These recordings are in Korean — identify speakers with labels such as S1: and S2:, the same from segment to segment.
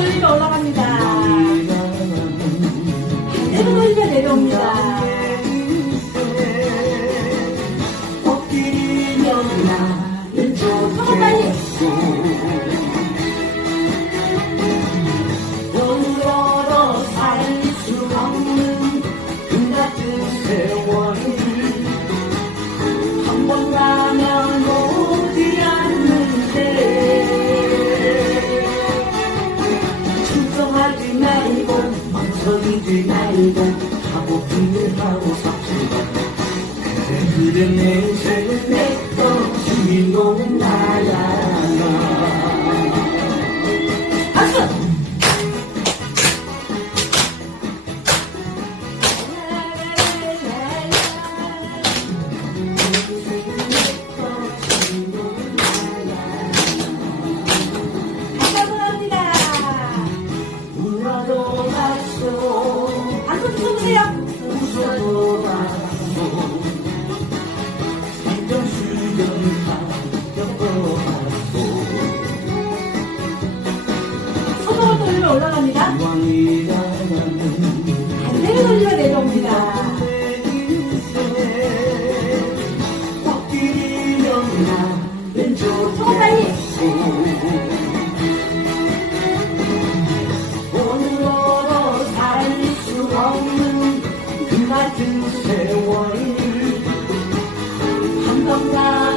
S1: 돌리며 올라갑니다. 반대로 돌리며 내려옵니다.
S2: 그 같은 세월을 한번 가 하고픈 일 하고 삽시다. 그래 그래 내 인생은 내거 주인공
S1: 올라갑니다. 반대로 돌리며 내려옵니다.
S2: 내 인생에 꽃길이면 나는
S1: 더 빨리.
S2: 좋겠소 오늘로 살수 없는 그 같은 세월 한번 가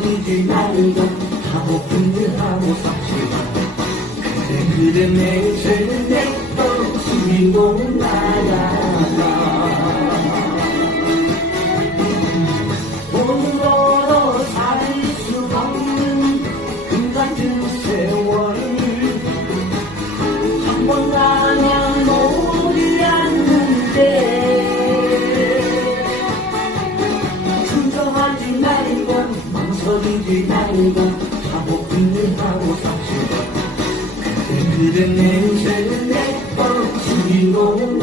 S2: 망설이지 말고 하고픈 일 하고 삽시다. 그래 그래 내 인생은 내거 주인공은 나야. 오늘로 살수 없는 그 같은 세월 한번 가면 오지 않는데 말고 말고 하고픈 일 하고 삽시다 그래 내 인생은 내거 주인공은